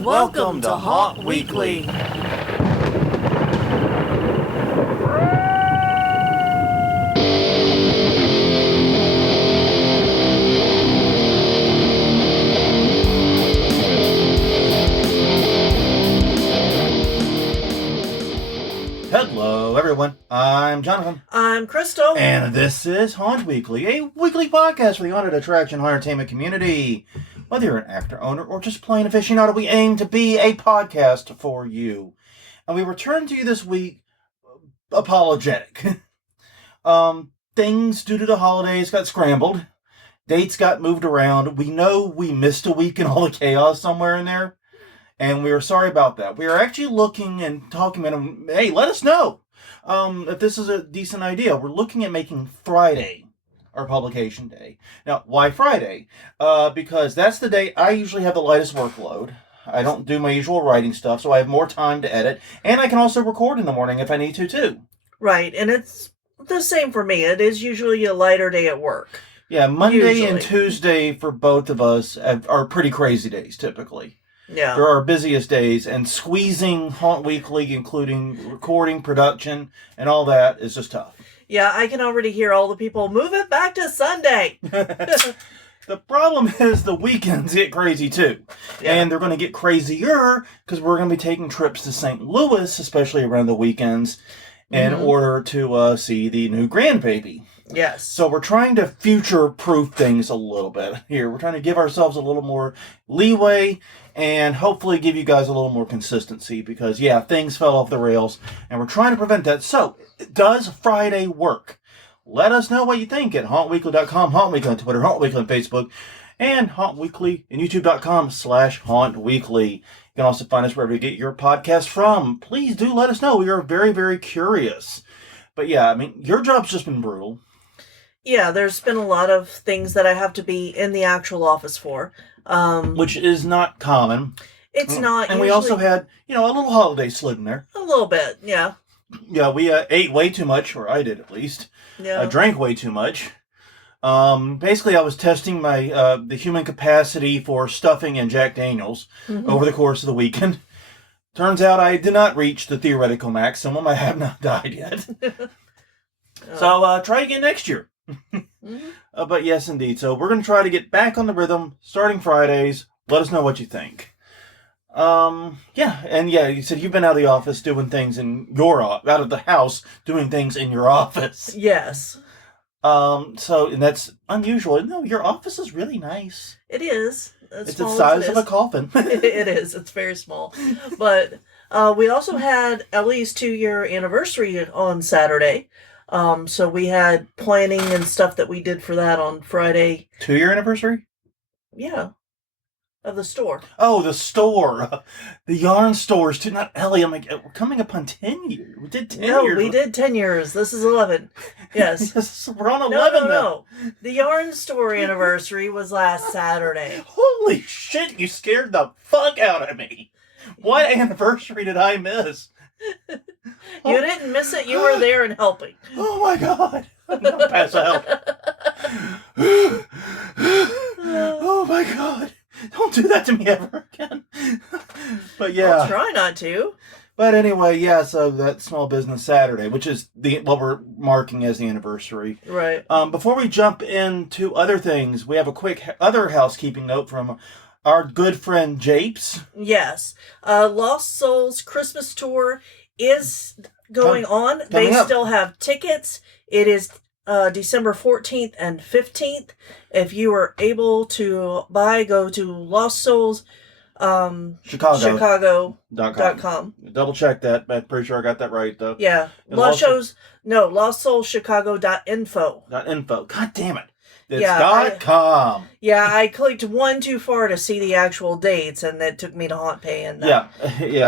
Welcome to Haunt Weekly. Hello, everyone. I'm Jonathan. I'm Crystal. And this is Haunt Weekly, a weekly podcast for the haunted attraction entertainment community. Whether you're an actor, owner, or just plain aficionado, we aim to be a podcast for you. And we return to you this week apologetic. Things due to the holidays got scrambled. Dates got moved around. We know we missed a week in all the chaos somewhere in there. And we are sorry about that. We are actually looking and talking about them. Hey, let us know if this is a decent idea. We're looking at making Friday our publication day. Now, why Friday? Because that's the day I usually have the lightest workload. I don't do my usual writing stuff, so I have more time to edit. And I can also record in the morning if I need to, too. Right, and it's the same for me. It is usually a lighter day at work. Yeah, Monday and Tuesday for both of us are pretty crazy days, typically. Yeah. They're our busiest days, and squeezing Haunt Weekly, including recording, production, and all that, is just tough. Yeah, I can already hear all the people, move it back to Sunday. The problem is the weekends get crazy, too. Yeah. And they're going to get crazier, because we're going to be taking trips to St. Louis, especially around the weekends, in order to see the new grandbaby. Yes. So we're trying to future-proof things a little bit here. We're trying to give ourselves a little more leeway and hopefully give you guys a little more consistency because, yeah, things fell off the rails, and we're trying to prevent that. So, does Friday work? Let us know what you think at hauntweekly.com, Haunt Weekly on Twitter, Haunt Weekly on Facebook, and Haunt Weekly and youtube.com/hauntweekly. You can also find us wherever you get your podcast from. Please do let us know. We are very, very curious. But, yeah, I mean, your job's just been brutal. Yeah, there's been a lot of things that I have to be in the actual office for. Which is not common. It's not. And we also had, a little holiday slid in there. A little bit, yeah. Yeah, we ate way too much, or I did at least. Yeah. I drank way too much. Basically, I was testing my the human capacity for stuffing and Jack Daniels over the course of the weekend. Turns out I did not reach the theoretical maximum. I have not died yet. So try again next year. But yes, indeed. So we're going to try to get back on the rhythm starting Fridays. Let us know what you think. You said you've been out of the office doing things in your out of the house doing things in your office. Yes. And that's unusual. No, your office is really nice. It is. It's the size of a coffin. It is. It's very small. But we also had Ellie's 2-year anniversary on Saturday. So we had planning and stuff that we did for that on Friday. 2-year anniversary? Yeah. Of the store. Oh, the store. The yarn stores too. Not Ellie. I'm like, we're coming upon 10 years. We did 10 years. No, we did 10 years. This is 11. Yes. Yes, we're on 11 now. No. The yarn store anniversary was last Saturday. Holy shit, you scared the fuck out of me. What anniversary did I miss? You didn't miss it. You were there and helping. Oh my god. I'm going to pass out. Oh my god. Don't do that to me ever again. But yeah. I'll try not to. But anyway, yeah, so that Small Business Saturday, which is what we're marking as the anniversary. Right. Before we jump into other things, we have a quick other housekeeping note from our good friend Japes. Yes. Lost Souls Christmas Tour is going on. They still have tickets. It is December 14th and 15th. If you are able to buy, go to Lost Souls Chicago.com. Double check that. I'm pretty sure I got that right, though. Yeah. LostSoulsChicago.info. .info. God damn it. It's yeah, .com. Yeah, I clicked one too far to see the actual dates, and that took me to Haunt Pay. And yeah,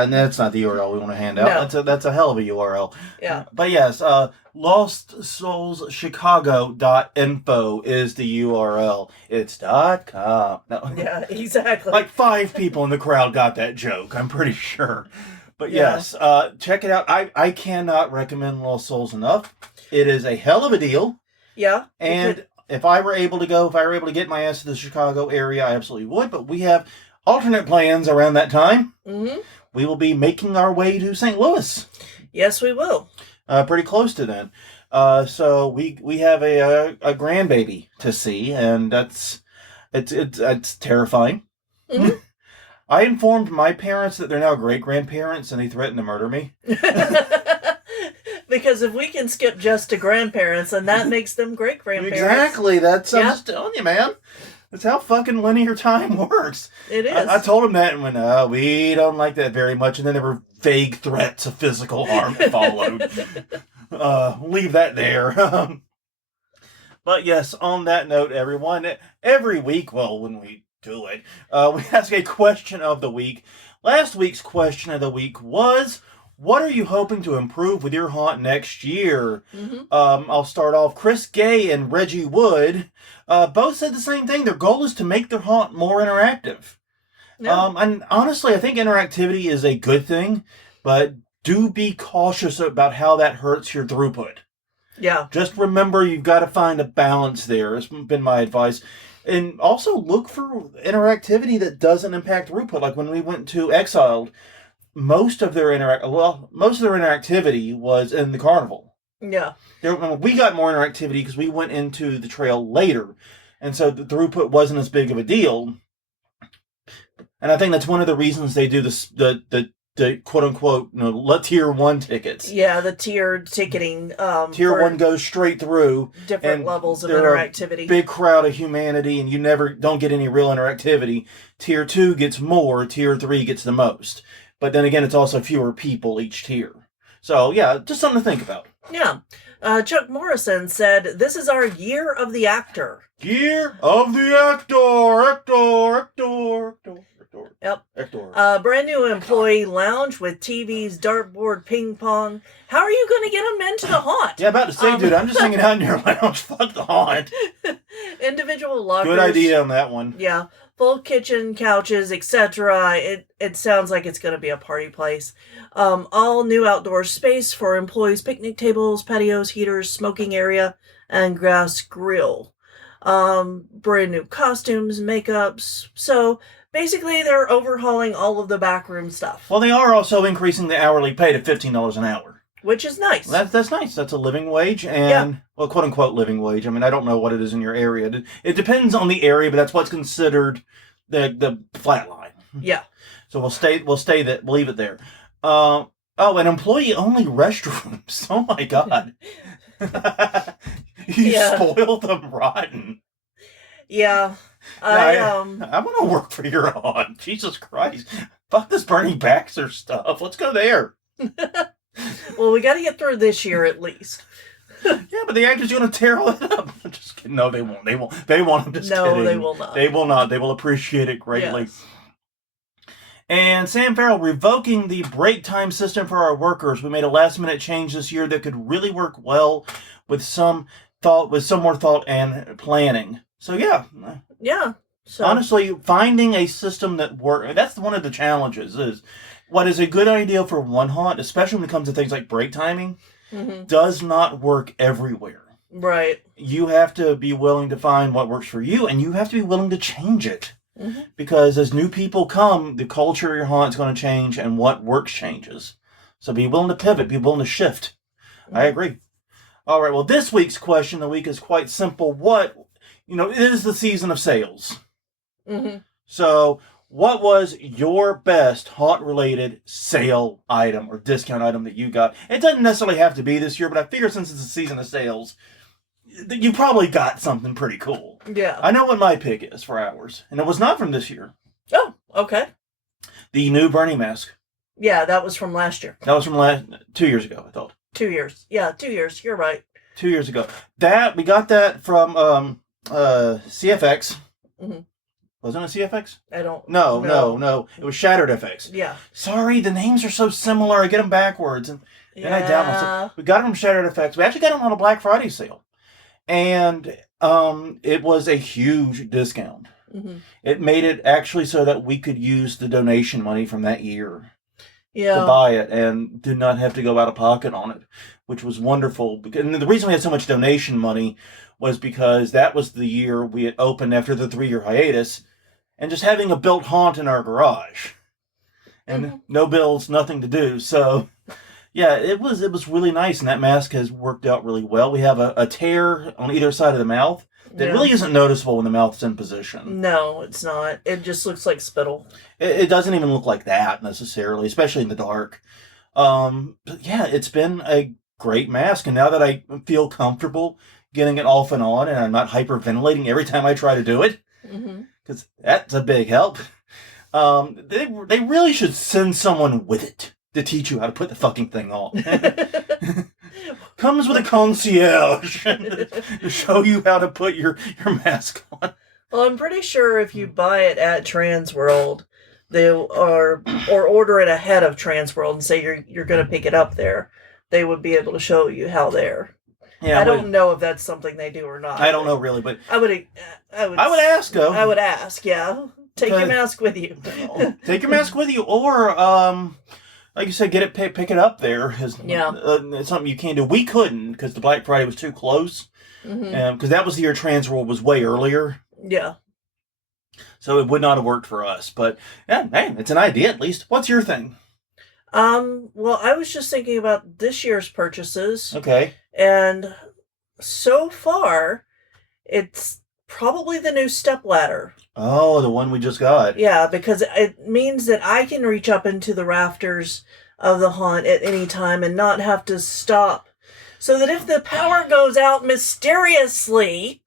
and that's not the URL we want to hand out. No. That's a hell of a URL. Yeah. But yes, LostSoulsChicago.info is the URL. It's .com. No. Yeah, exactly. Like 5 people in the crowd got that joke, I'm pretty sure. But yes, check it out. I cannot recommend Lost Souls enough. It is a hell of a deal. Yeah. And if I were able to get my ass to the Chicago area, I absolutely would. But we have alternate plans around that time, Mm-hmm. we will be making our way to St. Louis. Yes, we will. Pretty close to then. So we have a grandbaby to see, and it's terrifying. Mm-hmm. I informed my parents that they're now great grandparents, and they threatened to murder me. Because if we can skip just to grandparents, and that makes them great grandparents. Exactly. I'm just telling you, man. That's how fucking linear time works. It is. I told them that and went, we don't like that very much. And then there were vague threats of physical harm that followed. Leave that there. But yes, on that note, everyone, every week, well, when we do it, we ask a question of the week. Last week's question of the week was, what are you hoping to improve with your haunt next year? Mm-hmm. I'll start off. Chris Gay and Reggie Wood both said the same thing. Their goal is to make their haunt more interactive. Yeah. And honestly, I think interactivity is a good thing, but do be cautious about how that hurts your throughput. Yeah. Just remember, you've got to find a balance there. It's been my advice. And also look for interactivity that doesn't impact throughput. Like when we went to Exiled, most of their interactivity was in the carnival. Yeah. We got more interactivity because we went into the trail later, and so the throughput wasn't as big of a deal. And I think that's one of the reasons they do this, the quote unquote, tier 1 tickets. Yeah, the tiered ticketing. Tier 1 goes straight through. Different levels of interactivity. Big crowd of humanity, and you don't get any real interactivity. Tier 2 gets more. Tier 3 gets the most. But then again, it's also fewer people each tier. So, yeah, just something to think about. Yeah. Chuck Morrison said, "This is our year of the actor." Year of the actor. Yep. Actor. Brand new employee lounge with TVs, dartboard, ping pong. How are you going to get them into the haunt? Yeah, about to say, dude, I'm just hanging out in your lounge. Fuck the haunt. Individual lockers. Good idea on that one. Yeah. Full kitchen, couches, etc. It sounds like it's going to be a party place. All new outdoor space for employees, picnic tables, patios, heaters, smoking area, and gas grill. Brand new costumes, makeups. So basically, they're overhauling all of the backroom stuff. Well, they are also increasing the hourly pay to $15 an hour. Which is nice. That's nice. That's a living wage and, well, quote unquote living wage. I mean, I don't know what it is in your area. It depends on the area, but that's what's considered the flat line. Yeah. So we'll leave it there. And employee only restrooms. Oh my God. You spoiled them rotten. Yeah. I want to work for your haunt. Jesus Christ. Fuck this Bernie Baxter stuff. Let's go there. Well, we got to get through this year at least. Yeah, but the actor's going to tear all it up. I'm just kidding. No, they won't. They won't. They won't. I'm just kidding. No, they will not. They will not. They will appreciate it greatly. Yes. And Sam Farrell revoking the break time system for our workers. We made a last-minute change this year that could really work well with some more thought and planning. So yeah. Yeah. So honestly, finding a system that works, that's one of the challenges, is what is a good idea for one haunt, especially when it comes to things like break timing, does not work everywhere. Right. You have to be willing to find what works for you, and you have to be willing to change it. Mm-hmm. Because as new people come, the culture of your haunt is going to change, and what works changes. So be willing to pivot, be willing to shift. Mm-hmm. I agree. All right, well, this week's question of the week is quite simple. It is the season of sales. Mm-hmm. So, what was your best haunt-related sale item or discount item that you got? It doesn't necessarily have to be this year, but I figure since it's a season of sales, you probably got something pretty cool. Yeah. I know what my pick is for ours, and it was not from this year. Oh, okay. The new Bernie mask. Yeah, that was from last year. That was from 2 years ago, I thought. 2 years. Yeah, 2 years. You're right. 2 years ago. We got that from CFX. Mm-hmm. Wasn't it CFX? I don't... No. It was Shattered FX. Yeah. Sorry, the names are so similar. I get them backwards. And then I doubt myself. We got them from Shattered FX. We actually got them on a Black Friday sale. And it was a huge discount. Mm-hmm. It made it actually so that we could use the donation money from that year to buy it and did not have to go out of pocket on it, which was wonderful. And the reason we had so much donation money was because that was the year we had opened after the 3-year hiatus. and just having a built haunt in our garage. And no bills, nothing to do. So, yeah, it was really nice, and that mask has worked out really well. We have a tear on either side of the mouth that really isn't noticeable when the mouth's in position. No, it's not. It just looks like spittle. It doesn't even look like that necessarily, especially in the dark. But yeah, it's been a great mask, and now that I feel comfortable getting it off and on, and I'm not hyperventilating every time I try to do it, because that's a big help. They really should send someone with it to teach you how to put the fucking thing on. Comes with a concierge to show you how to put your mask on. Well, I'm pretty sure if you buy it at Transworld, or order it ahead of Transworld and say you're going to pick it up there, they would be able to show you how there. Yeah, I don't know if that's something they do or not. I don't know really, but I would ask though. I would ask, yeah. Take your mask with you. Take your mask with you, or like you said, pick it up there. It's something you can do. We couldn't because the Black Friday was too close. Because that was the year Transworld was way earlier. Yeah. So it would not have worked for us. But yeah, hey, it's an idea at least. What's your thing? Well, I was just thinking about this year's purchases. Okay. And so far, it's probably the new stepladder. Oh, the one we just got. Yeah, because it means that I can reach up into the rafters of the haunt at any time and not have to stop. So that if the power goes out mysteriously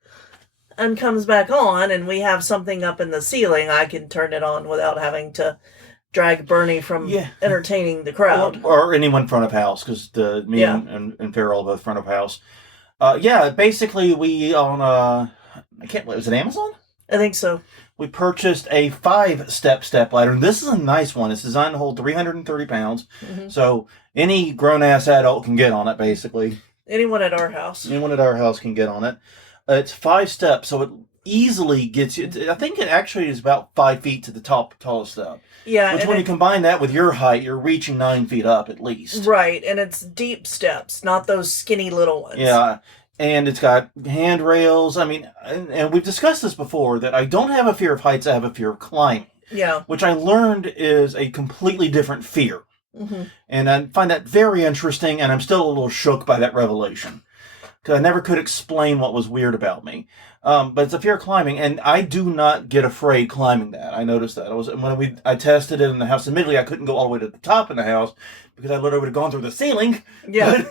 and comes back on and we have something up in the ceiling, I can turn it on without having to drag Bernie from entertaining the crowd. Or anyone front of house, because me and Farrell are both front of house. Basically we on, was it Amazon? I think so. We purchased a 5-step ladder, and this is a nice one. It's designed to hold 330 pounds, so any grown-ass adult can get on it, basically. Anyone at our house. Anyone at our house can get on it. It's 5 steps, so it easily gets you... I think it actually is about 5 feet to the tallest step. Yeah. Which, when you combine that with your height, you're reaching 9 feet up, at least. Right, and it's deep steps, not those skinny little ones. Yeah. And it's got handrails. I mean, and we've discussed this before, that I don't have a fear of heights, I have a fear of climbing. Yeah. Which I learned is a completely different fear. And I find that very interesting, and I'm still a little shook by that revelation. Because I never could explain what was weird about me. But it's a fear of climbing, and I do not get afraid climbing that. I noticed that. I tested it in the house. Admittedly, I couldn't go all the way to the top of the house, because I literally would have gone through the ceiling. Yeah.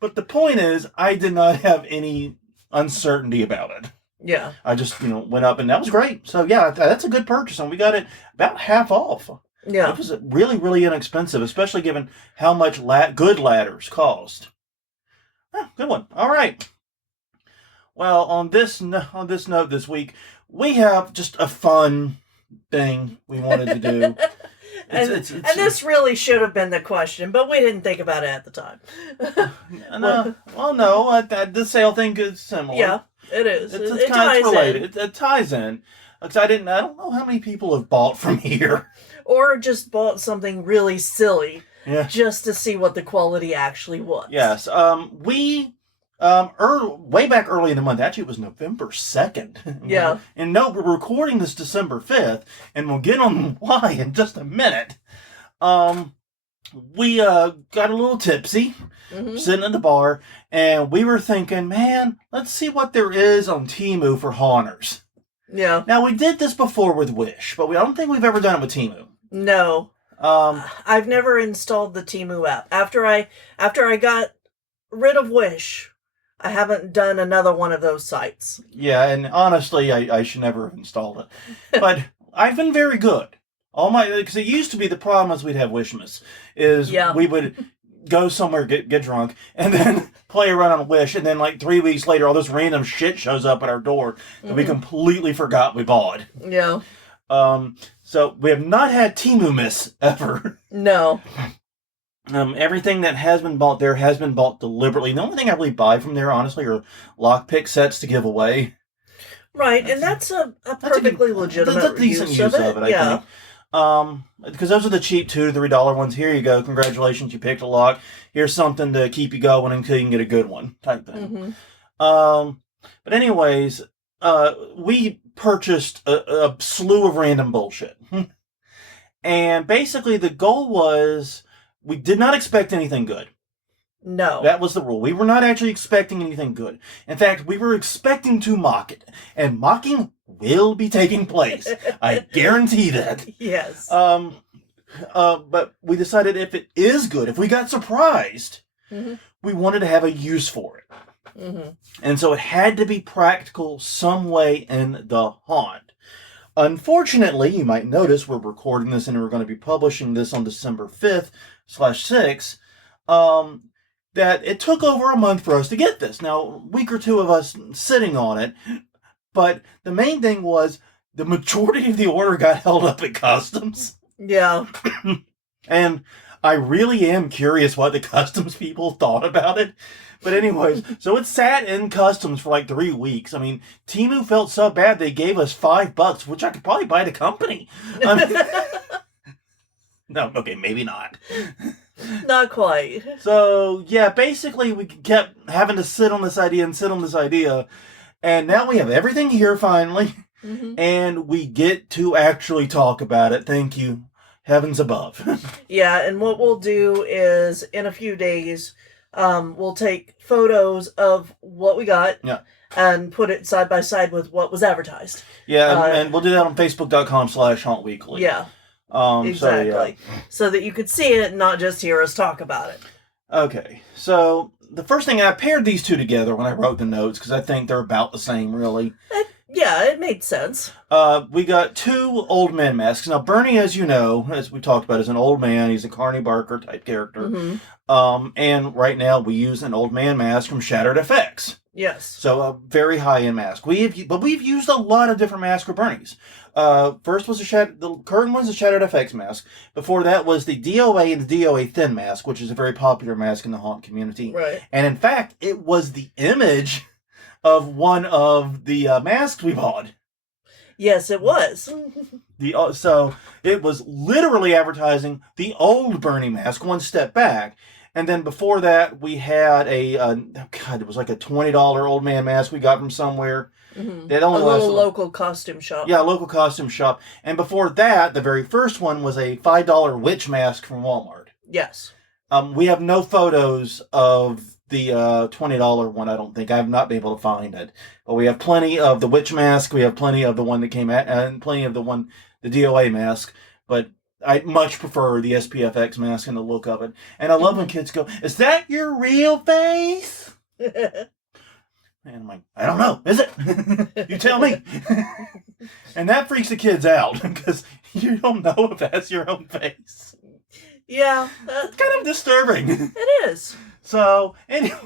But the point is, I did not have any uncertainty about it. Yeah. I just, went up, and that was great. So, yeah, that's a good purchase, and we got it about half off. Yeah. It was really, really inexpensive, especially given how much good ladders cost. Good one. All right. Well, on this note this week, we have just a fun thing we wanted to do. And this really should have been the question, but we didn't think about it at the time. The sale thing is similar. Yeah, it is. It's kind of related. It ties in. Because I don't know how many people have bought from here. Or just bought something really silly. Yeah. Just to see what the quality actually was. Yes. We... way back early in the month, actually it was November 2nd. Yeah. And no, we're recording this December 5th, and we'll get on why in just a minute. We got a little tipsy, sitting at the bar, and we were thinking, man, let's see what there is on Temu for haunters. Yeah. Now, we did this before with Wish, but I don't think we've ever done it with Temu. No. I've never installed the Temu app. After I got rid of Wish, I haven't done another one of those sites. Yeah, and honestly, I should never have installed it. But I've been very good. Because it used to be the problem is we'd have Wishmas. We would go somewhere, get drunk, and then play around on Wish, and then like 3 weeks later, all this random shit shows up at our door that we completely forgot we bought. Yeah. So we have not had Temu miss ever. No. Everything that has been bought there has been bought deliberately. The only thing I really buy from there, honestly, are lockpick sets to give away. Right, and that's a perfectly legitimate that's a decent use of it, I think. Because those are the cheap $2 to $3 ones. Here you go. Congratulations, you picked a lock. Here's something to keep you going until you can get a good one, type thing. But anyways, we purchased a slew of random bullshit. And basically the goal was we did not expect anything good. No. That was the rule. We were not actually expecting anything good. In fact, we were expecting to mock it. And mocking will be taking place. I guarantee that. Yes. But we decided if it is good, if we got surprised, we wanted to have a use for it. And so it had to be practical some way in the haunt. Unfortunately, you might notice we're recording this and we're going to be publishing this on December 5th/6th, that it took over a month for us to get this. Now, a week or two of us sitting on it, but the main thing was the majority of the order got held up at customs. Yeah. And I really am curious what the customs people thought about it. But anyways, so it sat in customs for like 3 weeks. I mean, Temu felt so bad they gave us $5, which I could probably buy the company. No, okay, maybe not. Not quite. So, yeah, basically we kept having to sit on this idea. And now we have everything here finally. And we get to actually talk about it. Thank you, heavens above. Yeah, and what we'll do is in a few days, we'll take photos of what we got and put it side by side with what was advertised. Yeah, and we'll do that on Facebook.com/HauntWeekly. Yeah. Exactly. So that you could see it and not just hear us talk about it. Okay, so the first thing, I paired these two together when I wrote the notes because I think they're about the same, really. Yeah, it made sense. We got 2 old man masks. Now, Bernie, as you know, as we talked about, is an old man. He's a Carney Barker type character. And right now we use an old man mask from Shattered FX. Yes. So a very high-end mask. We've used a lot of different masks for Bernie's. First was the current one's a Shattered FX mask. Before that was the DOA and the DOA Thin mask, which is a very popular mask in the haunt community. Right. And in fact, it was the image of one of the masks we bought. Yes, it was. So it was literally advertising the old Bernie mask, one step back. And then before that, we had it was like a $20 old man mask we got from somewhere. It only a little local costume shop. Yeah, local costume shop. And before that, the very first one was a $5 witch mask from Walmart. Yes. We have no photos of the $20 one, I don't think. I have not been able to find it. But we have plenty of the witch mask. We have plenty of the one that came out, and plenty of the DOA mask. But I much prefer the SPFX mask and the look of it. And I love when kids go, "Is that your real face?" And I'm like, "I don't know. Is it? You tell me." And that freaks the kids out because you don't know if that's your own face. Yeah. It's kind of disturbing. It is. So, anyway,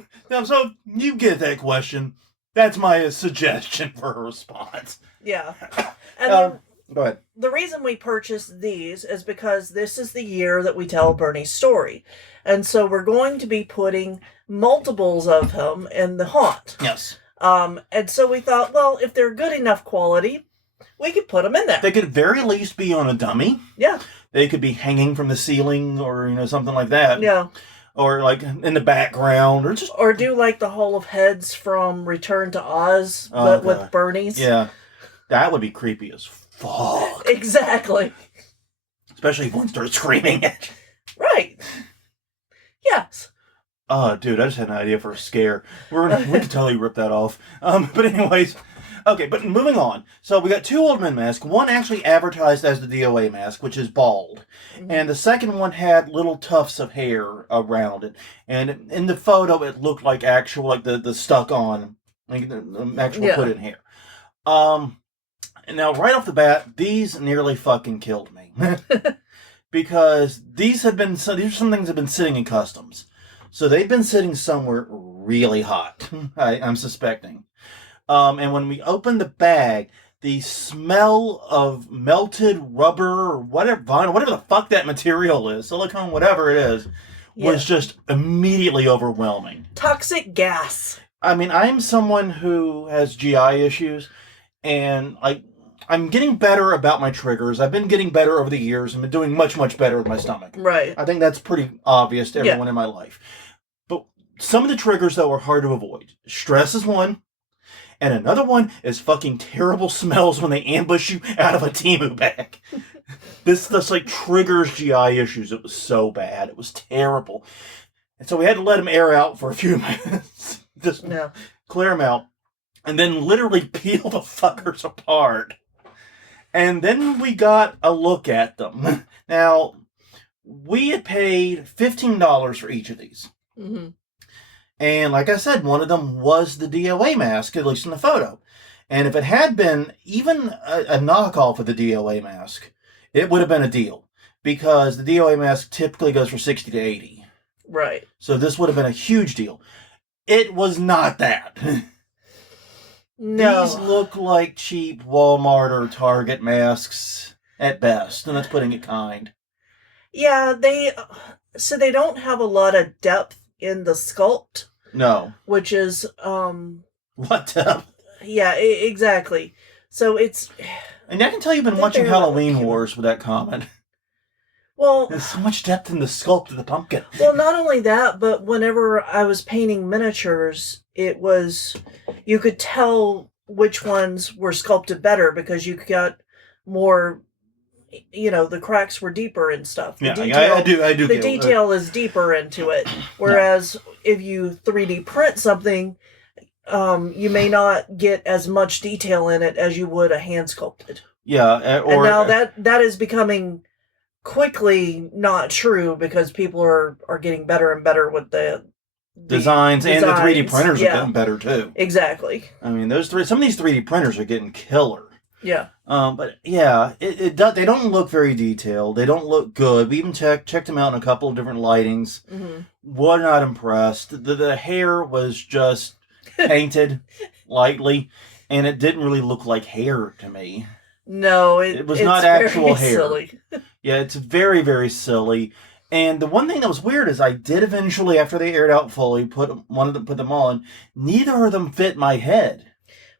so you get that question. That's my suggestion for a response. Yeah. And go ahead. The reason we purchased these is because this is the year that we tell Bernie's story. And so we're going to be putting multiples of him in the haunt. Yes. And so we thought, well, if they're good enough quality, we could put them in there. They could at very least be on a dummy. Yeah. They could be hanging from the ceiling or, something like that. Yeah. Or like in the background or do like the Hall of Heads from Return to Oz, but with Bernie's. Yeah. That would be creepy as fuck. Exactly. Especially if one starts screaming at you. Right. Yes. Oh, dude, I just had an idea for a scare. We could totally rip that off. But anyways, okay, but moving on. So we got 2 old men masks. One actually advertised as the DOA mask, which is bald. And the second one had little tufts of hair around it. And in the photo, it looked like actual, like the stuck-on, like the actual put-in hair. And now, right off the bat, these nearly fucking killed me. Because these are some things that have been sitting in customs. So they've been sitting somewhere really hot, I'm suspecting. And when we opened the bag, the smell of melted rubber or whatever, vinyl, whatever the fuck that material is, silicone, whatever it is, was just immediately overwhelming. Toxic gas. I mean, I'm someone who has GI issues, and I'm getting better about my triggers. I've been getting better over the years and been doing much, much better with my stomach. Right. I think that's pretty obvious to everyone in my life. But some of the triggers, though, are hard to avoid. Stress is one. And another one is fucking terrible smells when they ambush you out of a Temu bag. This like triggers GI issues. It was so bad. It was terrible. And so we had to let them air out for a few minutes. Just clear them out. And then literally peel the fuckers apart. And then we got a look at them. Now, we had paid $15 for each of these. Mm-hmm. And like I said, one of them was the DOA mask, at least in the photo. And if it had been even a knockoff of the DOA mask, it would have been a deal. Because the DOA mask typically goes for $60 to $80. Right. So this would have been a huge deal. It was not that. No. These look like cheap Walmart or Target masks at best. And that's putting it kind. Yeah, they don't have a lot of depth in the sculpt. No. Which is, What depth? Yeah, exactly. So it's... And I can tell you've been watching Halloween Wars with that comment. Well... There's so much depth in the sculpt of the pumpkin. Well, not only that, but whenever I was painting miniatures, it was... You could tell which ones were sculpted better because you got more... the cracks were deeper and stuff. The detail, I do. The detail is deeper into it. Whereas if you 3D print something, you may not get as much detail in it as you would a hand sculpted. Yeah, and now that is becoming quickly not true because people are getting better and better with the designs, and the 3D printers are getting better too. Exactly. I mean, some of these 3D printers are getting killer. Yeah. But yeah, it does. They don't look very detailed. They don't look good. We even checked them out in a couple of different lightings. Mm-hmm. Were not impressed. The hair was just painted lightly, and it didn't really look like hair to me. No, it was not actual hair. Silly. Yeah, it's very, very silly. And the one thing that was weird is I did eventually, after they aired out fully, wanted to put them on. Neither of them fit my head.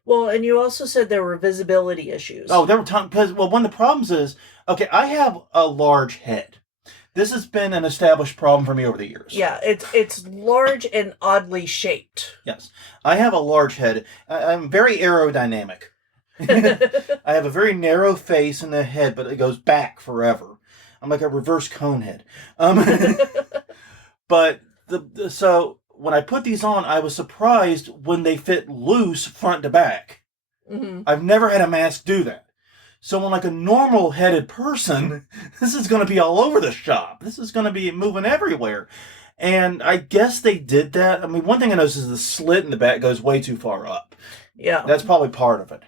Well, and you also said there were visibility issues. Oh, there were tons, because, one of the problems is, okay, I have a large head. This has been an established problem for me over the years. Yeah, it's large and oddly shaped. Yes. I have a large head. I'm very aerodynamic. I have a very narrow face in the head, but it goes back forever. I'm like a reverse cone head. But, so... When I put these on, I was surprised when they fit loose front to back. Mm-hmm. I've never had a mask do that. So when like a normal-headed person, this is going to be all over the shop. This is going to be moving everywhere. And I guess they did that. I mean, one thing I noticed is the slit in the back goes way too far up. Yeah. That's probably part of it.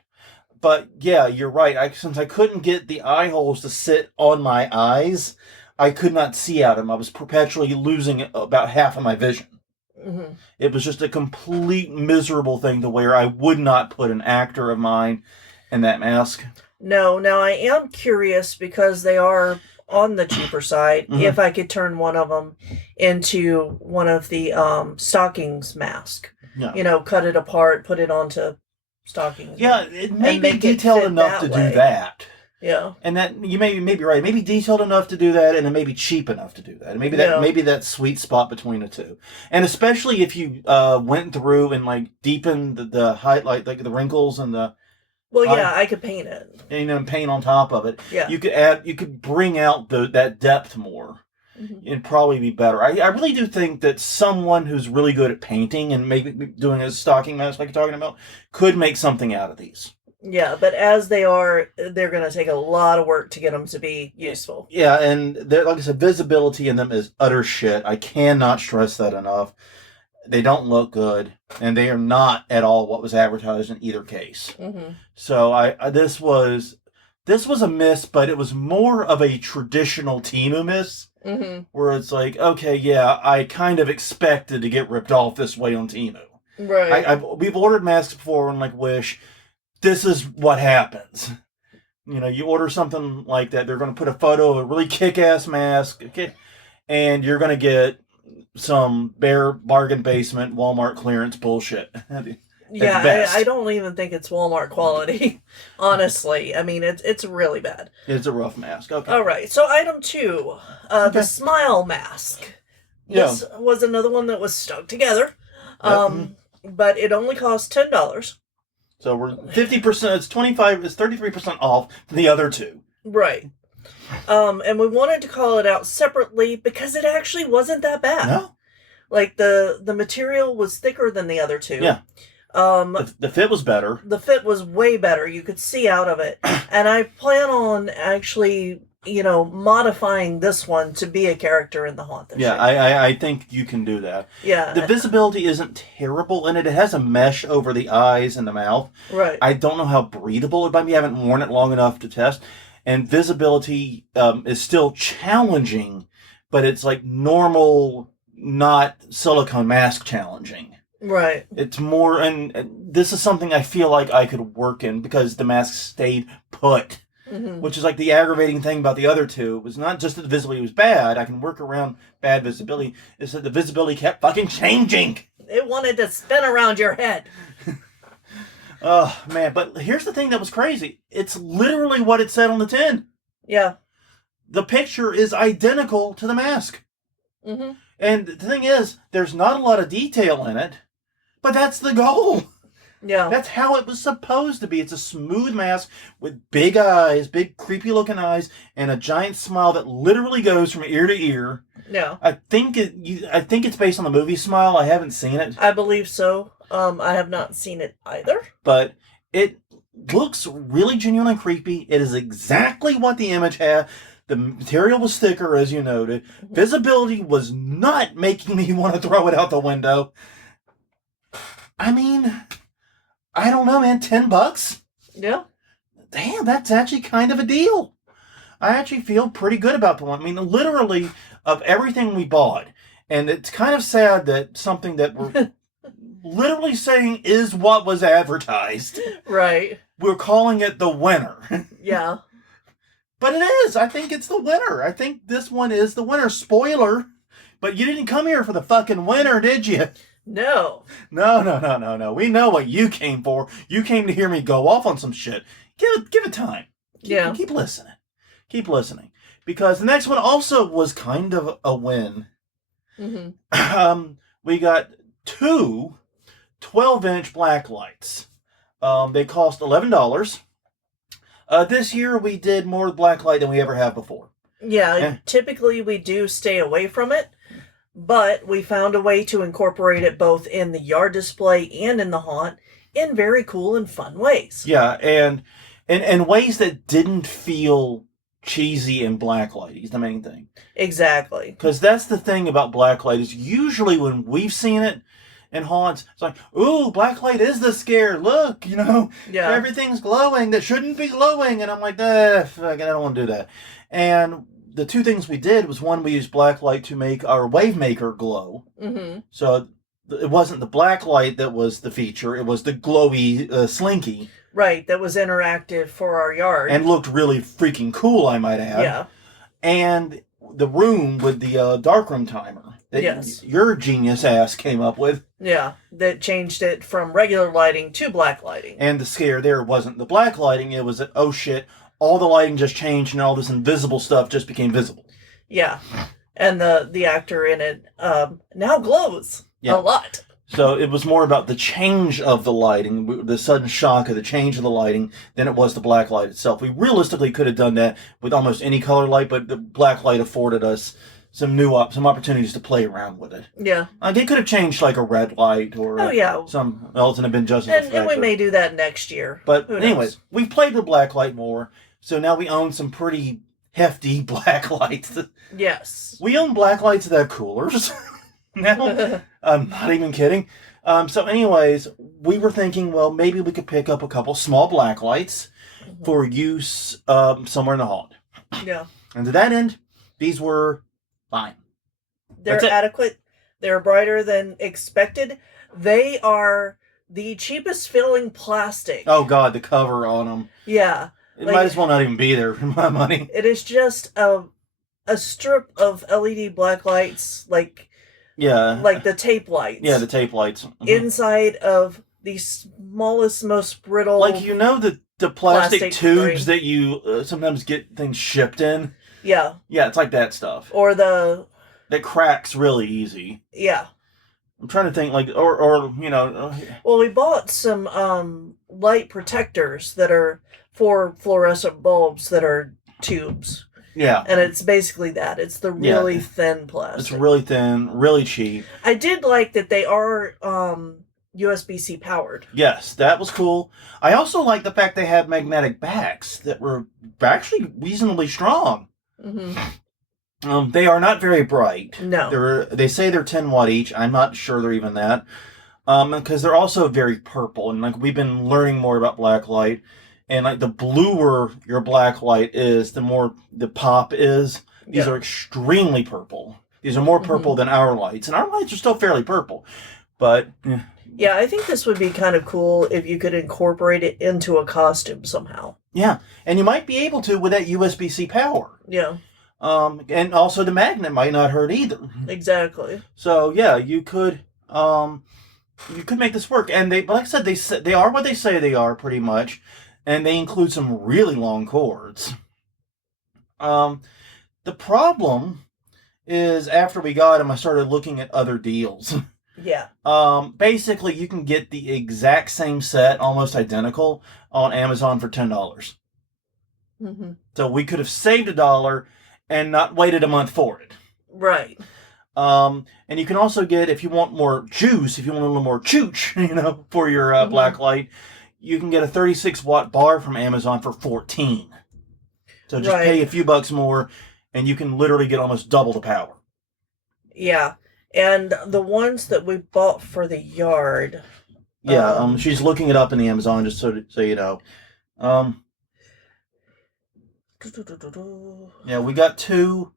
But yeah, you're right. Since I couldn't get the eye holes to sit on my eyes, I could not see out of them. I was perpetually losing about half of my vision. Mm-hmm. It was just a complete miserable thing to wear. I would not put an actor of mine in that mask. No, now I am curious because they are on the cheaper side. Mm-hmm. If I could turn one of them into one of the stockings mask. Yeah. Cut it apart, put it onto stockings. Yeah, it may be detailed enough to do that. Yeah. And that you may be right. Maybe detailed enough to do that, and it may be cheap enough to do that. Maybe that sweet spot between the two. And especially if you went through and like deepened the highlight, like the wrinkles and the. Well, yeah, I could paint it. And paint on top of it. Yeah. You could bring out that depth more. Mm-hmm. It'd probably be better. I really do think that someone who's really good at painting and maybe doing a stocking mask like you're talking about could make something out of these. Yeah, but as they are, they're going to take a lot of work to get them to be useful. Yeah, and like I said, visibility in them is utter shit. I cannot stress that enough. They don't look good, and they are not at all what was advertised in either case. Mm-hmm. So this was a miss, but it was more of a traditional Temu miss, mm-hmm. where it's like, okay, yeah, I kind of expected to get ripped off this way on Temu. Right. We've ordered masks before on like Wish. This is what happens. You order something like that, they're going to put a photo of a really kick-ass mask, and you're going to get some bare bargain basement Walmart clearance bullshit. Yeah, I don't even think it's Walmart quality, honestly. I mean, it's really bad. It's a rough mask. Okay. All right, so item 2, the smile mask. This was another one that was stuck together, but it only cost $10. So we're 50%. It's 25. It's 33% off the other two. Right. And we wanted to call it out separately because it actually wasn't that bad. No. Like the material was thicker than the other two. Yeah. The fit was better. The fit was way better. You could see out of it. And I plan on actually, modifying this one to be a character in the haunt this year. I think you can do that. Yeah. The visibility isn't terrible in it. It has a mesh over the eyes and the mouth. Right. I don't know how breathable it might be. I haven't worn it long enough to test. And visibility is still challenging, but it's like normal, not silicone mask challenging. Right. It's more, and this is something I feel like I could work in because the mask stayed put, which is like the aggravating thing about the other two. It was not just that the visibility was bad. I can work around bad visibility. It's that the visibility kept fucking changing. It wanted to spin around your head. Oh, man. But here's the thing that was crazy. It's literally what it said on the tin. Yeah. The picture is identical to the mask. Mm-hmm. And the thing is, there's not a lot of detail in it, but that's the goal. Yeah. That's how it was supposed to be. It's a smooth mask with big eyes, big creepy looking eyes, and a giant smile that literally goes from ear to ear. Yeah. I think it's based on the movie Smile. I haven't seen it. I believe so. I have not seen it either. But it looks really genuine and creepy. It is exactly what the image had. The material was thicker, as you noted. Visibility was not making me want to throw it out the window. I mean, I don't know, man. $10? Yeah. Damn, that's actually kind of a deal. I actually feel pretty good about the one. I mean, literally, of everything we bought, and it's kind of sad that something that we're literally saying is what was advertised. Right. We're calling it the winner. Yeah. But it is. I think it's the winner. I think this one is the winner. Spoiler. But you didn't come here for the fucking winner, did you? No. No. We know what you came for. You came to hear me go off on some shit. Give it time. Keep listening. Keep listening. Because the next one also was kind of a win. Mm-hmm. We got two 12-inch black lights. They cost $11. This year we did more black light than we ever have before. Yeah, typically we do stay away from it, but we found a way to incorporate it both in the yard display and in the haunt in very cool and fun ways. Yeah, and ways that didn't feel cheesy and blacklight is the main thing. Exactly. Because that's the thing about blacklight is usually when we've seen it in haunts, it's like, ooh, blacklight is the scare. Look, everything's glowing that shouldn't be glowing. And I'm like, fuck, I don't want to do that. And the two things we did was, one, we used blacklight to make our wave maker glow. Mm-hmm. So it wasn't the blacklight that was the feature. It was the glowy slinky. Right, that was interactive for our yard. And looked really freaking cool, I might add. Yeah. And the room with the darkroom timer that your genius ass came up with. Yeah, that changed it from regular lighting to black lighting. And the scare there wasn't the black lighting, it was that, oh shit, all the lighting just changed and all this invisible stuff just became visible. Yeah, and the actor in it now glows a lot. So it was more about the change of the lighting, the sudden shock of the change of the lighting, than it was the black light itself. We realistically could have done that with almost any color light, but the black light afforded us some some opportunities to play around with it. Yeah. They could have changed like a red light or some else and have been just as and we may do that next year. But anyways, we've played with black light more, so now we own some pretty hefty black lights. Yes. We own black lights that have coolers. Now, I'm not even kidding. So anyways, we were thinking, well, maybe we could pick up a couple small black lights for use somewhere in the haunt. Yeah. And to that end, these were fine. They're adequate. They're brighter than expected. They are the cheapest filling plastic. Oh, God, the cover on them. Yeah. It might as well not even be there for my money. It is just a strip of LED black lights, like the tape lights. Yeah, the tape lights. Mm-hmm. Inside of the smallest, most brittle... Like, the plastic tubes that you sometimes get things shipped in? Yeah. Yeah, it's like that stuff. Or that cracks really easy. Yeah. I'm trying to think, like, or Well, we bought some light protectors that are for fluorescent bulbs that are tubes. yeah. And it's basically that. It's the really thin plastic. It's really thin, really cheap. I did like that they are USB-C powered. Yes, that was cool. I also like the fact they had magnetic backs that were actually reasonably strong. Mm-hmm. They are not very bright. No. They say they're 10 watt each. I'm not sure they're even that. Because they're also very purple. And like we've been learning more about black light. And like the bluer your black light is, the more the pop is. These are extremely purple. These are more purple than our lights. And our lights are still fairly purple. But yeah, I think this would be kind of cool if you could incorporate it into a costume somehow. Yeah, and you might be able to with that USB-C power. Yeah. And also the magnet might not hurt either. Exactly. So yeah, you could make this work. And like I said, they are what they say they are pretty much, and they include some really long cords. The problem is after we got them, I started looking at other deals. Yeah. Basically, you can get the exact same set, almost identical, on Amazon for $10. Mm-hmm. So we could have saved $1 and not waited a month for it. Right. And you can also get, if you want more juice, if you want a little more chooch, for your black light, you can get a 36 watt bar from Amazon for $14. So just pay a few bucks more, and you can literally get almost double the power. Yeah. And the ones that we bought for the yard. Yeah, she's looking it up in the Amazon just so you know. Yeah, we got 2.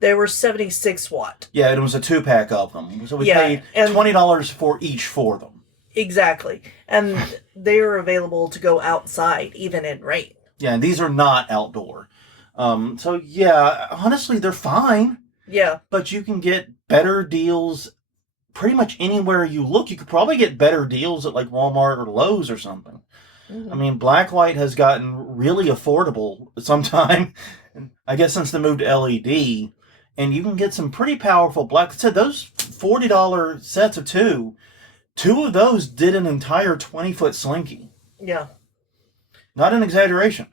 They were 76 watt. Yeah, it was a 2-pack of them. So we paid $20 for each for them. Exactly. And they are available to go outside, even in rain. Yeah, and these are not outdoor. So yeah, honestly, they're fine. Yeah. But you can get better deals pretty much anywhere you look. You could probably get better deals at like Walmart or Lowe's or something. Mm-hmm. I mean, blacklight has gotten really affordable sometime, I guess since the move to LED. And you can get some pretty powerful black. I said those $40 sets of 2 of those did an entire 20-foot slinky. Yeah. Not an exaggeration.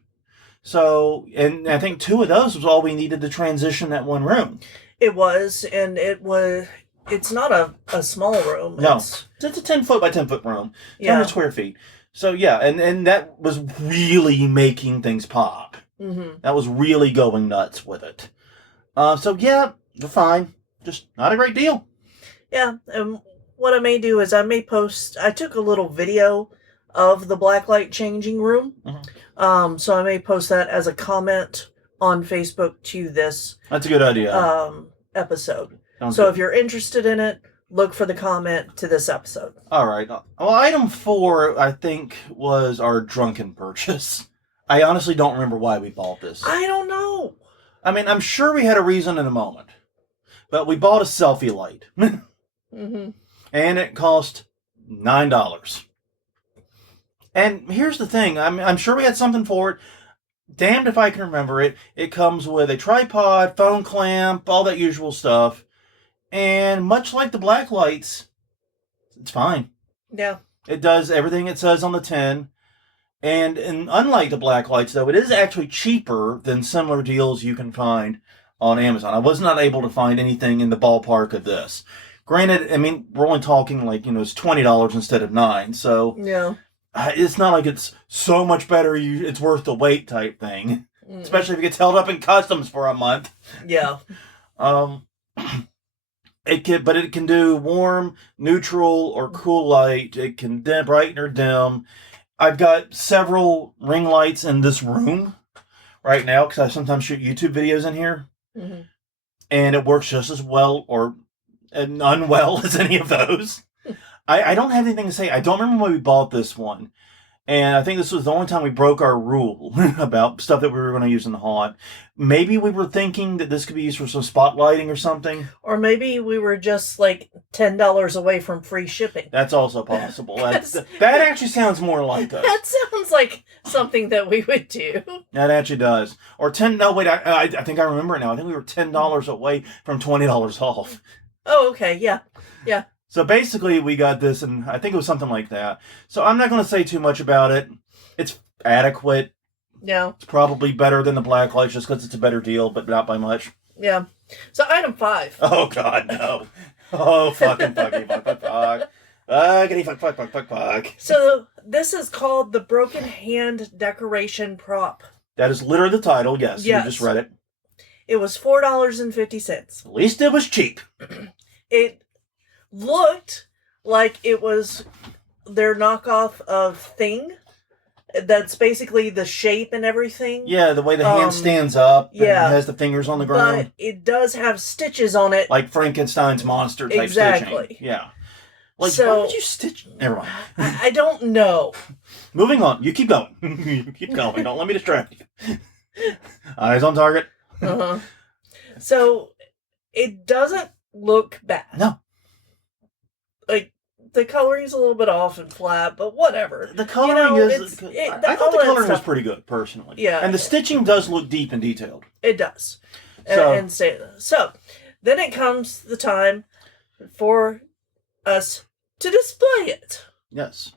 So, and I think 2 of those was all we needed to transition that one room. It was, and it's not a small room. No, it's a 10-foot by 10-foot room, 200 square feet. So yeah, and that was really making things pop. Mm-hmm. That was really going nuts with it. So yeah, fine, just not a great deal. Yeah, and what I may do is I took a little video of the blacklight changing room. Mm-hmm. So I may post that as a comment on Facebook to this. That's a good idea. Episode. Sounds so good. If you're interested in it, look for the comment to this episode. All right. Well, item 4, I think, was our drunken purchase. I honestly don't remember why we bought this. I don't know. I mean, I'm sure we had a reason in a moment. But we bought a selfie light. Mm-hmm. And it cost $9. And here's the thing. I'm sure we had something for it. Damned if I can remember it. It comes with a tripod, phone clamp, all that usual stuff. And much like the black lights, it's fine. Yeah. It does everything it says on the tin. And unlike the black lights, though, it is actually cheaper than similar deals you can find on Amazon. I was not able to find anything in the ballpark of this. Granted, I mean, we're only talking like, it's $20 instead of $9. So yeah. It's not like it's so much better, it's worth the wait type thing. Mm. Especially if it gets held up in customs for a month. Yeah. It can do warm, neutral, or cool light. It can brighten or dim. I've got several ring lights in this room right now because I sometimes shoot YouTube videos in here. Mm-hmm. And it works just as well or unwell as any of those. I don't have anything to say. I don't remember when we bought this one. And I think this was the only time we broke our rule about stuff that we were going to use in the haunt. Maybe we were thinking that this could be used for some spotlighting or something. Or maybe we were just like $10 away from free shipping. That's also possible. That actually sounds more like us. That sounds like something that we would do. That actually does. Or I think I remember it now. I think we were $10 away from $20 off. Oh, okay. Yeah. Yeah. So basically, we got this, and I think it was something like that. So I'm not going to say too much about it. It's adequate. Yeah. It's probably better than the Blacklight just because it's a better deal, but not by much. Yeah. So item 5. Oh, God, no. Oh, fucking fuck. Fuck. So this is called the Broken Hand Decoration Prop. That is literally the title, yes. You just read it. It was $4.50. At least it was cheap. It looked like it was their knockoff of Thing. That's basically the shape and everything. Yeah, the way the hand stands up. Yeah. And has the fingers on the ground. But it does have stitches on it. Like Frankenstein's monster type stitching. Yeah. Like, so, why would you stitch? Never mind. I don't know. Moving on. You keep going. You keep going. Don't let me distract you. Eyes on target. Uh-huh. So, it doesn't look bad. No. Like, the coloring's a little bit off and flat, but whatever. The coloring is... I thought the coloring was pretty good, personally. Yeah. And the stitching does look deep and detailed. It does. So, then it comes the time for us to display it. Yes.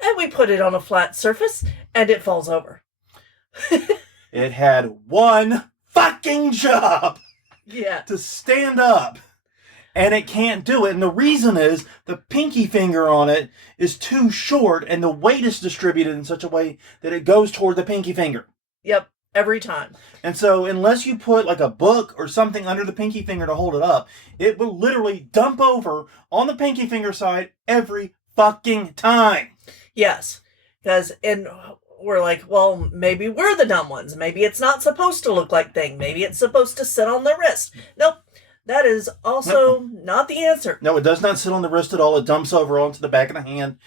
And we put it on a flat surface, and it falls over. It had one fucking job. Yeah. To stand up. And it can't do it. And the reason is the pinky finger on it is too short, and the weight is distributed in such a way that it goes toward the pinky finger. Yep. Every time. And so unless you put like a book or something under the pinky finger to hold it up, it will literally dump over on the pinky finger side every fucking time. Yes. Because we're like, well, maybe we're the dumb ones. Maybe it's not supposed to look like Thing. Maybe it's supposed to sit on the wrist. Nope. That is also not the answer. No, it does not sit on the wrist at all. It dumps over onto the back of the hand.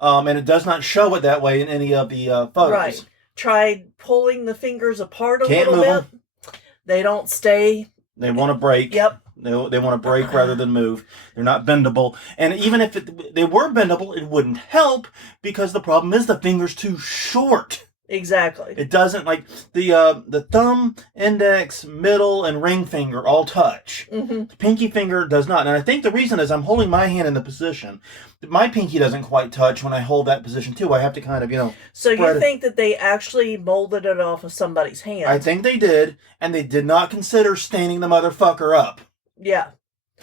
And it does not show it that way in any of the photos. Right. Tried pulling the fingers apart a Can't little move bit. They don't stay. They want to break. Yep. They want to break rather than move. They're not bendable. And even if they were bendable, it wouldn't help because the problem is the finger's too short. Exactly. It doesn't, like, the thumb, index, middle, and ring finger all touch. Mm-hmm. The pinky finger does not. And I think the reason is I'm holding my hand in the position. My pinky doesn't quite touch when I hold that position, too. I have to kind of, So you think that they actually molded it off of somebody's hand? I think they did, and they did not consider standing the motherfucker up. Yeah.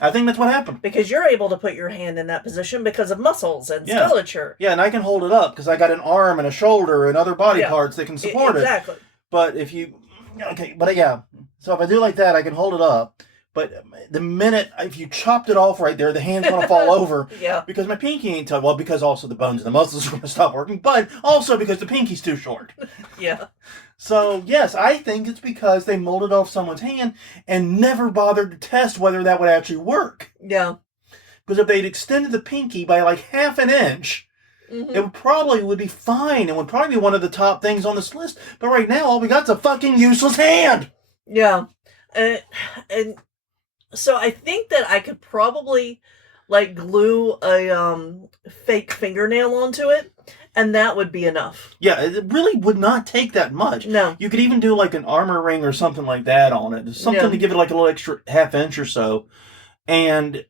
I think that's what happened. Because you're able to put your hand in that position because of muscles and skeleture. Yeah, and I can hold it up because I got an arm and a shoulder and other body parts that can support it. Exactly. But if you... Okay, but yeah. So if I do like that, I can hold it up. But the minute, if you chopped it off right there, the hand's going to fall over. Yeah. Because my pinky ain't touch. Well, because also the bones and the muscles are going to stop working. But also because the pinky's too short. Yeah. So, yes, I think it's because they molded off someone's hand and never bothered to test whether that would actually work. Yeah. Because if they'd extended the pinky by like half an inch, it would be fine. It would probably be one of the top things on this list. But right now, all we got's a fucking useless hand. Yeah. And so I think that I could probably like glue a fake fingernail onto it. And that would be enough. Yeah, it really would not take that much. No. You could even do like an armor ring or something like that on it. Something to give it like a little extra half inch or so. And,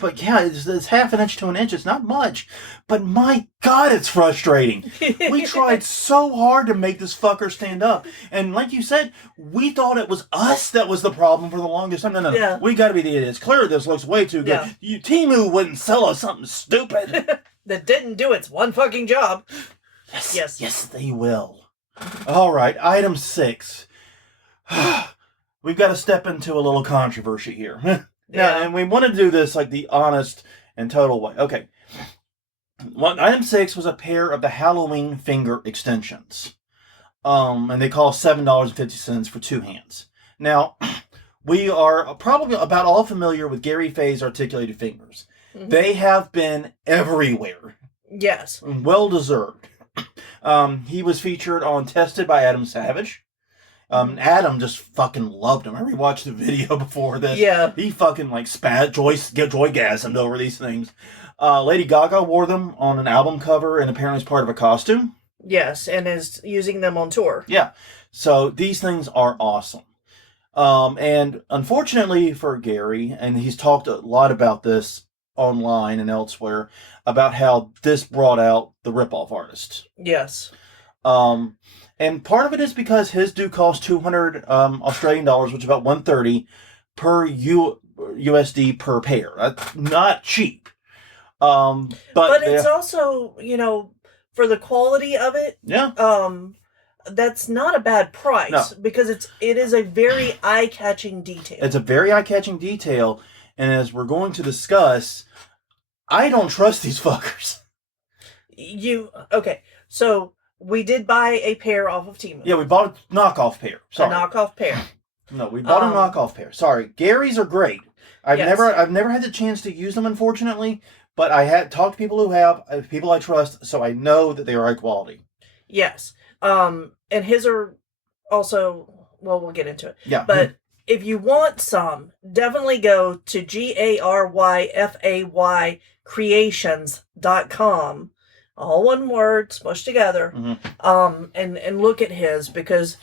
but yeah, it's half an inch to an inch. It's not much. But my God, it's frustrating. We tried so hard to make this fucker stand up. And like you said, we thought it was us that was the problem for the longest time. No. Yeah. We got to be the idiots. Clearly this looks way too good. Yeah. Temu wouldn't sell us something stupid. That didn't do its one fucking job. Yes, they will. All right, item 6. We've got to step into a little controversy here. Yeah, and we want to do this like the honest and total way. Okay. Item 6 was a pair of the Halloween finger extensions. And they cost $7.50 for 2 hands. Now, we are probably about all familiar with Gary Fay's articulated fingers. Mm-hmm. They have been everywhere. Yes. Well deserved. He was featured on Tested by Adam Savage. Adam just fucking loved him. I rewatched the video before this. Yeah. He fucking like joygasmed over these things. Lady Gaga wore them on an album cover and apparently as part of a costume. Yes, and is using them on tour. Yeah. So these things are awesome. And unfortunately for Gary, and he's talked a lot about this online and elsewhere about how this brought out the ripoff artists. Yes. And part of it is because his do cost 200 Australian dollars, which is about 130 per USD per pair. That's not cheap. But it's also, for the quality of it. Yeah. That's not a bad price. No. Because it is a very eye-catching detail. It's a very eye-catching detail, and as we're going to discuss, I don't trust these fuckers. Okay, so we did buy a pair off of Temu. Yeah, we bought a knockoff pair. Sorry. A knockoff pair. No, we bought a knockoff pair. Sorry. Gary's are great. I've Yes. never had the chance to use them, unfortunately, but I had talked to people who have, people I trust, so I know that they are high quality. Yes. And his are also, well, we'll get into it. Yeah. But if you want some, definitely go to GARYFAY creations.com. All one word, smushed together. Mm-hmm. And look at his, because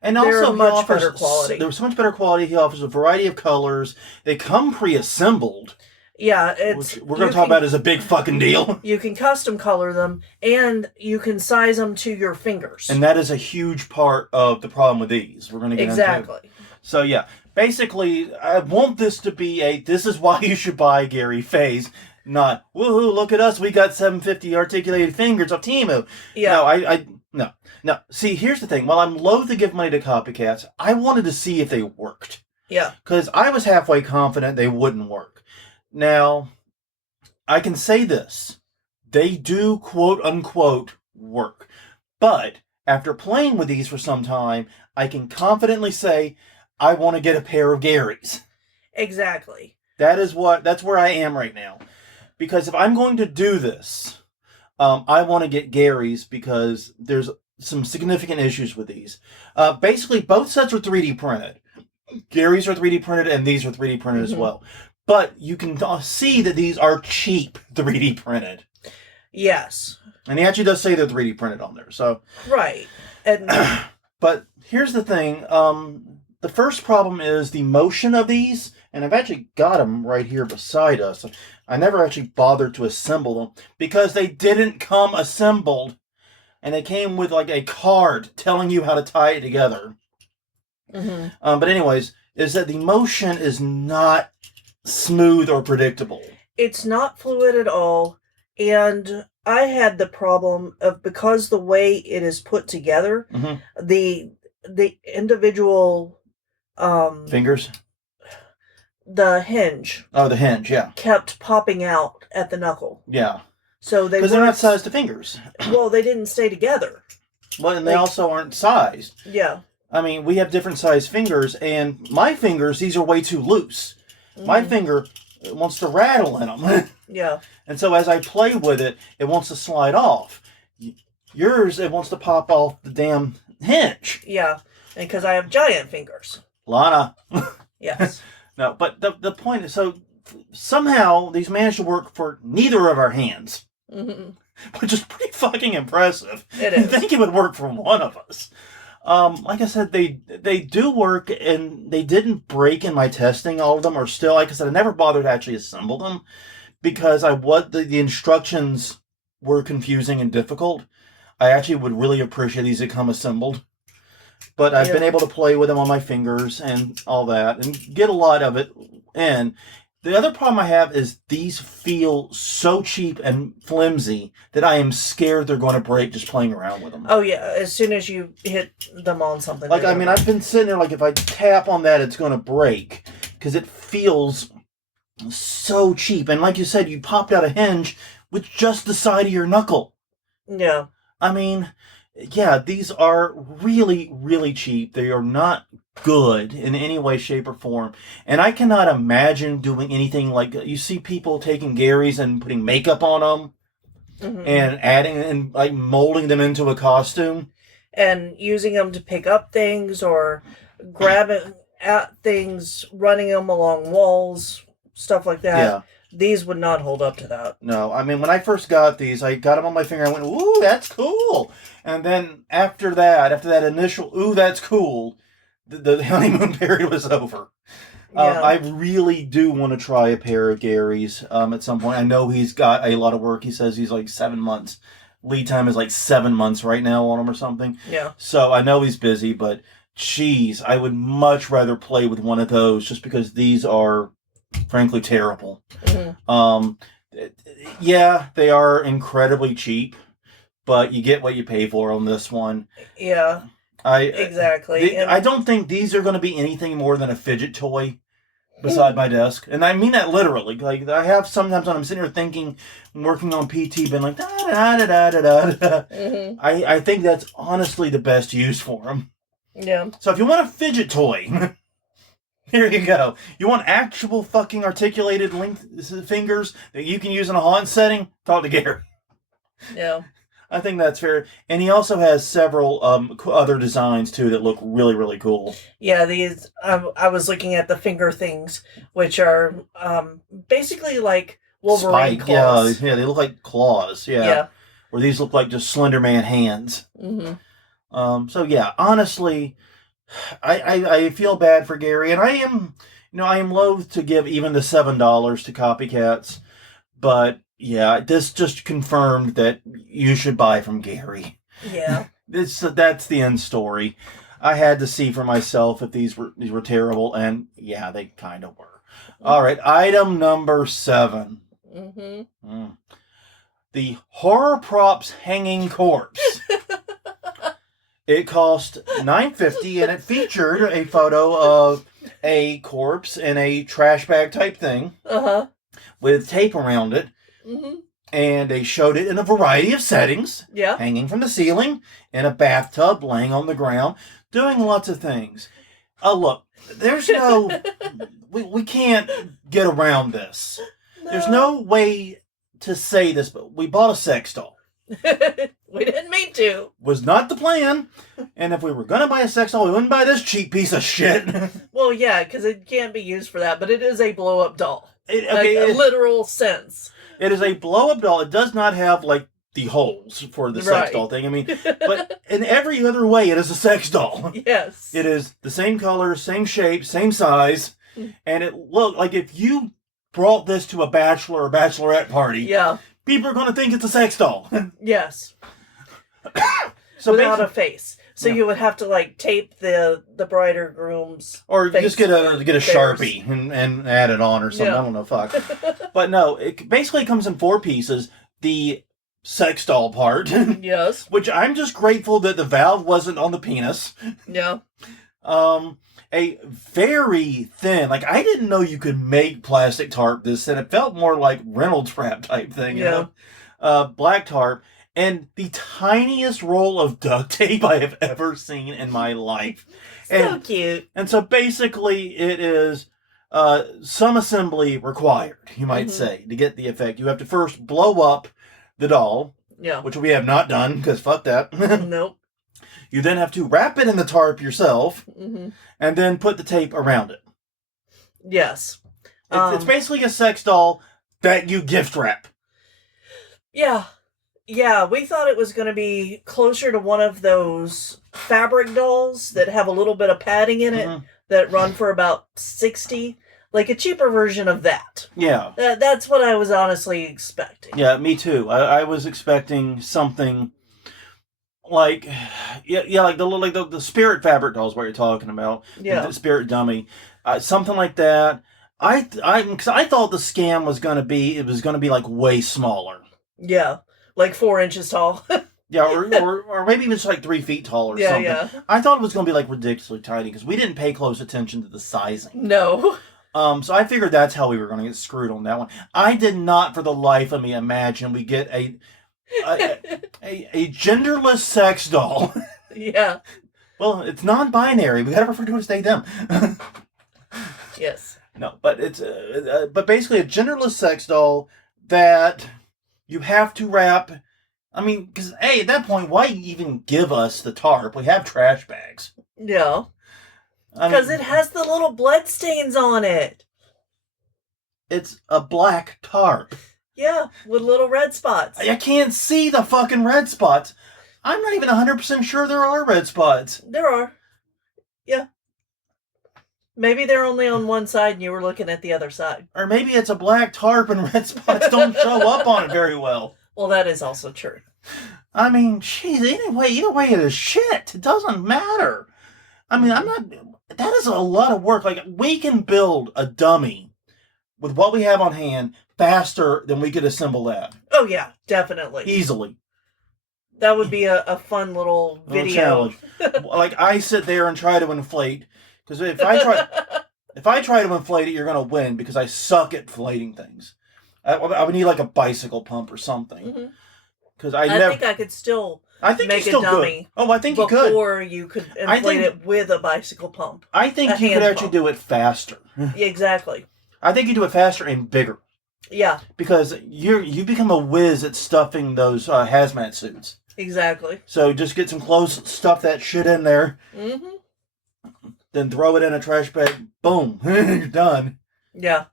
and they're also much better quality. They're so much better quality. He offers a variety of colors. They come pre-assembled. Yeah, which we're going to talk about as a big fucking deal. You can custom color them, and you can size them to your fingers. And that is a huge part of the problem with these. We're going to get exactly. into it. So yeah, basically, I want this to be this is why you should buy Gary Faye's, not, woohoo, look at us, we got 750 articulated fingers off Temu. Yeah. No. See, here's the thing. While I'm loath to give money to copycats, I wanted to see if they worked. Yeah. Because I was halfway confident they wouldn't work. Now, I can say this. They do, quote unquote, work. But after playing with these for some time, I can confidently say I want to get a pair of Gary's. Exactly. That's where I am right now. Because if I'm going to do this, I want to get Gary's because there's some significant issues with these. Basically, both sets are 3D printed. Gary's are 3D printed and these are 3D printed as well. But you can see that these are cheap 3D printed. Yes. And he actually does say they're 3D printed on there. So right. And but here's the thing. The first problem is the motion of these. And I've actually got them right here beside us. I never actually bothered to assemble them because they didn't come assembled. And they came with like a card telling you how to tie it together. Mm-hmm. But anyways, is that the motion is not smooth or predictable. It's not fluid at all. And I had the problem of, because the way it is put together, the individual fingers, the hinge. Oh, the hinge, yeah. Kept popping out at the knuckle. Yeah. So because they're not sized to fingers. Well, they didn't stay together. Well, and they also aren't sized. Yeah. I mean, we have different sized fingers, and my fingers, these are way too loose. My finger wants to rattle in them. Yeah. And so as I play with it, it wants to slide off. Yours, it wants to pop off the damn hinge. Yeah. And because I have giant fingers. Lana. Yes. No, but the point is, so somehow these managed to work for neither of our hands. Which is pretty fucking impressive. It is. I think it would work for one of us. Like I said, they do work, and they didn't break in my testing. All of them are still, like I said, I never bothered to actually assemble them because the instructions were confusing and difficult. I actually would really appreciate these to come assembled. But I've been able to play with them on my fingers and all that and get a lot of it in. The other problem I have is these feel so cheap and flimsy that I am scared they're going to break just playing around with them. Oh, yeah. As soon as you hit them on something. Like, I mean, I've been sitting there like, if I tap on that, it's going to break. Because it feels so cheap. And like you said, you popped out a hinge with just the side of your knuckle. Yeah. I mean, yeah, these are really, really cheap. They are not good in any way, shape, or form. And I cannot imagine doing anything like, you see people taking Gary's and putting makeup on them and adding and like molding them into a costume. And using them to pick up things or grabbing at things, running them along walls, stuff like that. Yeah. These would not hold up to that. No, I mean, when I first got these, I got them on my finger. I went, ooh, that's cool. And then after that initial, ooh, that's cool, the honeymoon period was over. Yeah. I really do want to try a pair of Gary's at some point. I know he's got a lot of work. He says he's like 7 months. Lead time is like 7 months right now on him or something. Yeah. So I know he's busy, but geez, I would much rather play with one of those just because these are frankly terrible. Yeah, they are incredibly cheap, but you get what you pay for on this one. Yeah. Exactly. I don't think these are going to be anything more than a fidget toy beside my desk, and I mean that literally. Like I have sometimes when I'm sitting here thinking, working on PT, been like da da da da da da. I think that's honestly the best use for them. Yeah. So if you want a fidget toy, here you go. You want actual fucking articulated fingers that you can use in a haunt setting? Talk to Gary. Yeah. I think that's fair. And he also has several other designs, too, that look really, really cool. Yeah, these, I was looking at the finger things, which are basically like Wolverine claws. Yeah, they look like claws, yeah. Where these look like just Slender Man hands. So, yeah, honestly, I feel bad for Gary, and I am loath to give even the $7 to copycats, but yeah, this just confirmed that you should buy from Gary. Yeah. That's the end story. I had to see for myself if these were terrible, and yeah, they kind of were. All right, item number 7. The Horror Props Hanging Corpse. It cost $9.50, and it featured a photo of a corpse in a trash bag type thing with tape around it. And they showed it in a variety of settings. Yeah. Hanging from the ceiling, in a bathtub, laying on the ground, doing lots of things. Look, there's no... we can't get around this. No. There's no way to say this, but we bought a sex doll. We didn't mean to. Was not the plan. And if we were going to buy a sex doll, we wouldn't buy this cheap piece of shit. Well, yeah, because it can't be used for that, but it is a blow-up doll. A literal sense. It is a blow-up doll. It does not have, like, the holes for the sex doll thing. I mean, but in every other way, it is a sex doll. Yes. It is the same color, same shape, same size. And it looked like if you brought this to a bachelor or bachelorette party, people are going to think it's a sex doll. Yes. So without a face. So you would have to like tape the bride or groom's or face just get a Sharpie and add it on or something. I don't know, fuck. But no, it basically comes in 4 pieces. The sex doll part. Yes. Which I'm just grateful that the valve wasn't on the penis. Yeah. A very thin, like I didn't know you could make plastic tarp this thin. It felt more like Reynolds wrap type thing. Yeah. You know? Black tarp. And the tiniest roll of duct tape I have ever seen in my life. So cute. And so basically it is some assembly required, you might say, to get the effect. You have to first blow up the doll. Yeah. Which we have not done, because fuck that. Nope. You then have to wrap it in the tarp yourself, and then put the tape around it. Yes. It's basically a sex doll that you gift wrap. Yeah. Yeah, we thought it was going to be closer to one of those fabric dolls that have a little bit of padding in it that run for about $60. Like a cheaper version of that. Yeah. That's what I was honestly expecting. Yeah, me too. I was expecting something like, like the spirit fabric dolls, what you're talking about. Yeah. The spirit dummy. Something like that. Because I thought the scam was going to be, like way smaller. Yeah. Like 4 inches tall. Yeah, or maybe even just like 3 feet tall or something. Yeah. I thought it was going to be like ridiculously tiny because we didn't pay close attention to the sizing. No. So I figured that's how we were going to get screwed on that one. I did not, for the life of me, imagine we get a genderless sex doll. Yeah. Well, it's non-binary. We got to refer to it as they them. Yes. No, but it's but basically a genderless sex doll that you have to wrap. I mean, because at that point, why even give us the tarp? We have trash bags. Yeah. Because it has the little blood stains on it. It's a black tarp. Yeah, with little red spots. I can't see the fucking red spots. I'm not even 100% sure there are red spots. There are. Yeah. Maybe they're only on one side and you were looking at the other side. Or maybe it's a black tarp and red spots don't show up on it very well. Well, that is also true. I mean, jeez, either way it is shit. It doesn't matter. I mean, that is a lot of work. Like, we can build a dummy with what we have on hand faster than we could assemble that. Oh, yeah, definitely. Easily. That would be a fun little video. Challenge. Like, I sit there and try to inflate. Because if I try to inflate it, you're going to win because I suck at inflating things. I would need like a bicycle pump or something. Because I think I could still make a still dummy. Could. Oh, I think you could. Before you could inflate it with a bicycle pump. I think you could actually do it faster. Yeah, exactly. I think you do it faster and bigger. Yeah. Because you become a whiz at stuffing those hazmat suits. Exactly. So just get some clothes, stuff that shit in there. Mm-hmm. Then throw it in a trash bag. Boom. You're done. Yeah.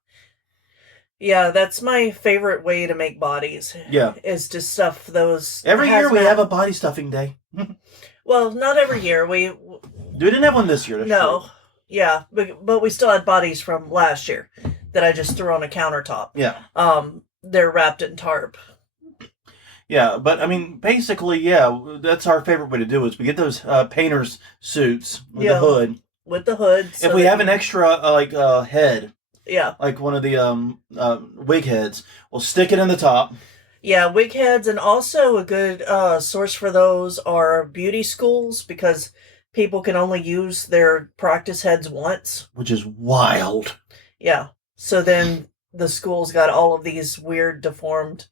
Yeah, that's my favorite way to make bodies. Yeah. Is to stuff those. Every year we have a body stuffing day. Well, not every year. We didn't have one this year. No. True. Yeah, but we still had bodies from last year that I just threw on a countertop. Yeah. They're wrapped in tarp. Yeah, but I mean, basically, yeah, that's our favorite way to do it. Is we get those painter's suits with the hood. With the hood. So if we have an extra head. Yeah. Like one of the wig heads, we'll stick it in the top. Yeah, wig heads, and also a good source for those are beauty schools because people can only use their practice heads once. Which is wild. Yeah. So then the school's got all of these weird, deformed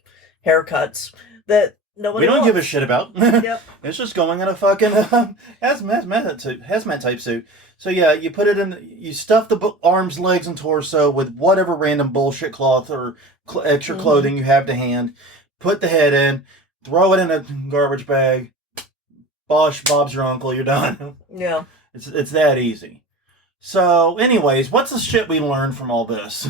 haircuts that nobody We don't wants. give a shit about. Yep. It's just going in a fucking hazmat type suit. So yeah, you put it in, you stuff the arms, legs, and torso with whatever random bullshit cloth or extra clothing you have to hand. Put the head in, throw it in a garbage bag. Bosh, Bob's your uncle, you're done. Yeah. It's that easy. So anyways, what's the shit we learned from all this?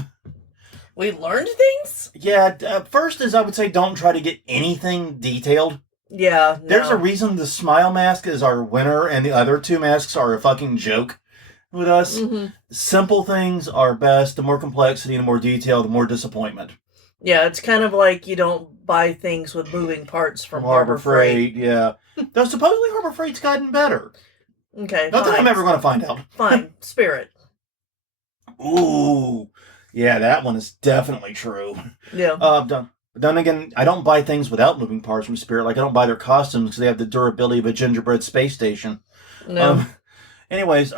We learned things? Yeah, first is I would say don't try to get anything detailed. Yeah, no. There's a reason the smile mask is our winner and the other two masks are a fucking joke with us. Mm-hmm. Simple things are best. The more complexity and the more detail, the more disappointment. Yeah, it's kind of like you don't buy things with moving parts from Harbor Freight. Yeah. Though supposedly Harbor Freight's gotten better. Okay, Not that I'm ever going to find out. Fine. Spirit. Ooh. Yeah, that one is definitely true. Yeah. Then again, I don't buy things without moving parts from Spirit. Like, I don't buy their costumes because they have the durability of a gingerbread space station. No. Anyways,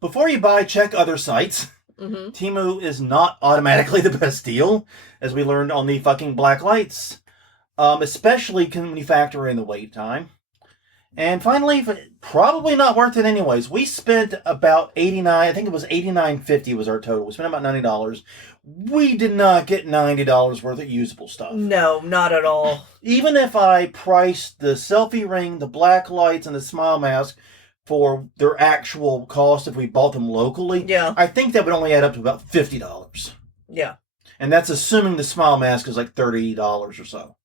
before you buy, check other sites. Mm-hmm. Temu is not automatically the best deal, as we learned on the fucking black lights. Especially when you factor in the wait time. And finally, probably not worth it anyways. We spent about I think it was $89.50 was our total. We spent about $90. We did not get $90 worth of usable stuff. No, not at all. Even if I priced the selfie ring, the black lights, and the smile mask for their actual cost if we bought them locally, yeah, I think that would only add up to about $50. Yeah. And that's assuming the smile mask is like $30 or so.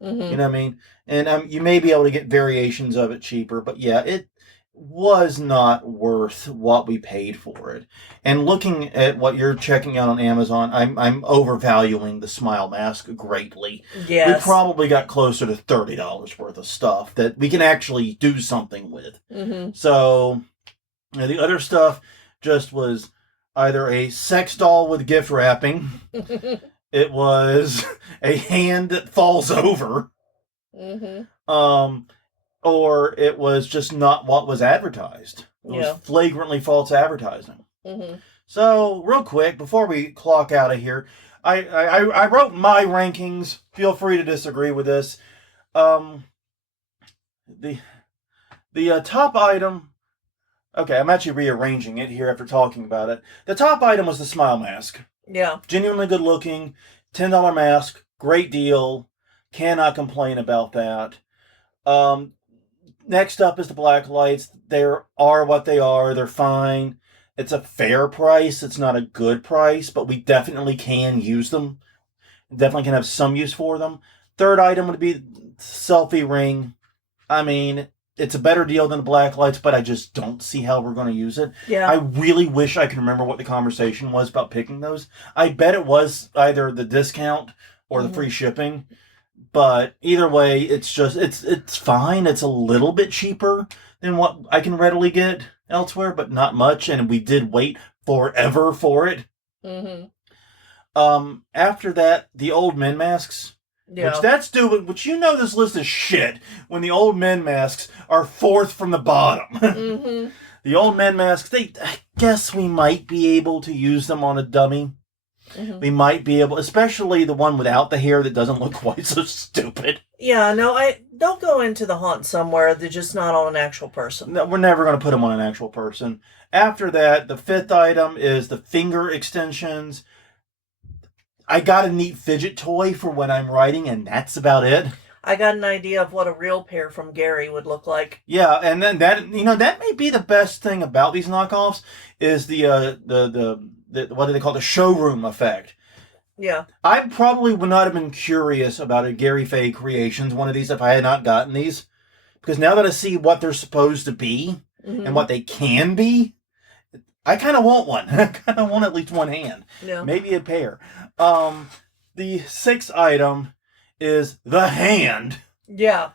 Mm-hmm. You know what I mean? And you may be able to get variations of it cheaper, but yeah, it was not worth what we paid for it. And looking at what you're checking out on Amazon, I'm overvaluing the smile mask greatly. Yes. We probably got closer to $30 worth of stuff that we can actually do something with. Mm-hmm. So the other stuff just was either a sex doll with gift wrapping. It was a hand that falls over. Mm-hmm. Or it was just not what was advertised. It was flagrantly false advertising. Mm-hmm. So, real quick, before we clock out of here, I wrote my rankings. Feel free to disagree with this. The top item... Okay, I'm actually rearranging it here after talking about it. The top item was the smile mask. Yeah. Genuinely good looking, $10 mask, great deal. Cannot complain about that. Next up is the black lights. They are what they are. They're fine. It's a fair price. It's not a good price, but we definitely can use them. Definitely can have some use for them. Third item would be selfie ring. I mean, it's a better deal than the black lights, but I just don't see how we're going to use it. Yeah. I really wish I could remember what the conversation was about picking those. I bet it was either the discount or the free shipping. But either way, it's just, it's fine. It's a little bit cheaper than what I can readily get elsewhere, but not much. And we did wait forever for it. After that, the old men masks. Yeah. Which you know this list is shit when the old men masks are fourth from the bottom. The old men masks, I guess we might be able to use them on a dummy. We might be able, especially the one without the hair that doesn't look quite so stupid. Yeah, no, they'll go into the haunt somewhere. They're just not on an actual person. No, we're never going to put them on an actual person. After that, the fifth item is the finger extensions. I got a neat fidget toy for when I'm writing, and that's about it. I got an idea of what a real pair from Gary would look like. Yeah, and then that may be the best thing about these knockoffs is the what do they call it? The showroom effect. Yeah. I probably would not have been curious about a Gary Faye Creations, one of these, if I had not gotten these. Because now that I see what they're supposed to be and what they can be, I kind of want one. I kind of want at least one hand. Yeah. Maybe a pair. The sixth item is the hand. Yeah.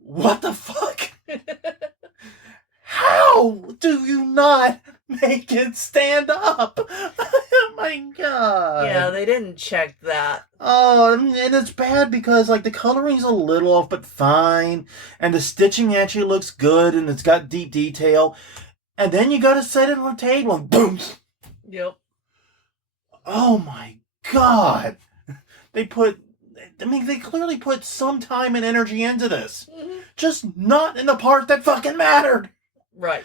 What the fuck? How do you not make it stand up? Oh my god. Yeah, they didn't check that. Oh, and it's bad because, like, the coloring's a little off, but fine. And the stitching actually looks good, and it's got deep detail. And then you gotta set it on the table, and boom! Yep. Oh my god. They clearly put some time and energy into this. Just not in the part that fucking mattered. Right.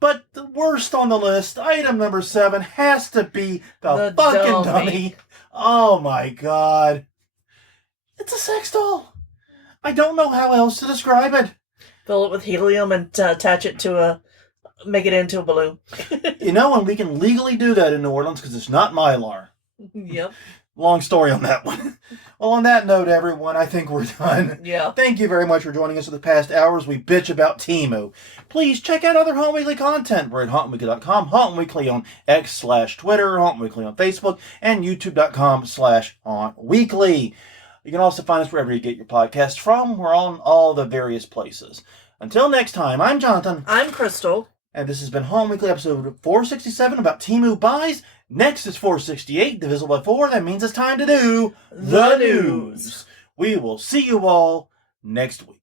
But the worst on the list, item number 7, has to be the fucking dummy. Oh my god. It's a sex doll. I don't know how else to describe it. Fill it with helium and attach it to make it into a balloon. You know, and we can legally do that in New Orleans because it's not Mylar. Yep. Long story on that one. Well, on that note, everyone, I think we're done. Yeah. Thank you very much for joining us for the past hours. We bitch about Temu. Please check out other Haunt Weekly content. We're at hauntweekly.com, Haunt Weekly on X/Twitter, Haunt Weekly on Facebook, and youtube.com/hauntweekly. You can also find us wherever you get your podcasts from. We're on all the various places. Until next time, I'm Jonathan. I'm Crystal. And this has been Haunt Weekly episode 467 about Temu Buys. Next is 468, divisible by 4. That means it's time to do the news. We will see you all next week.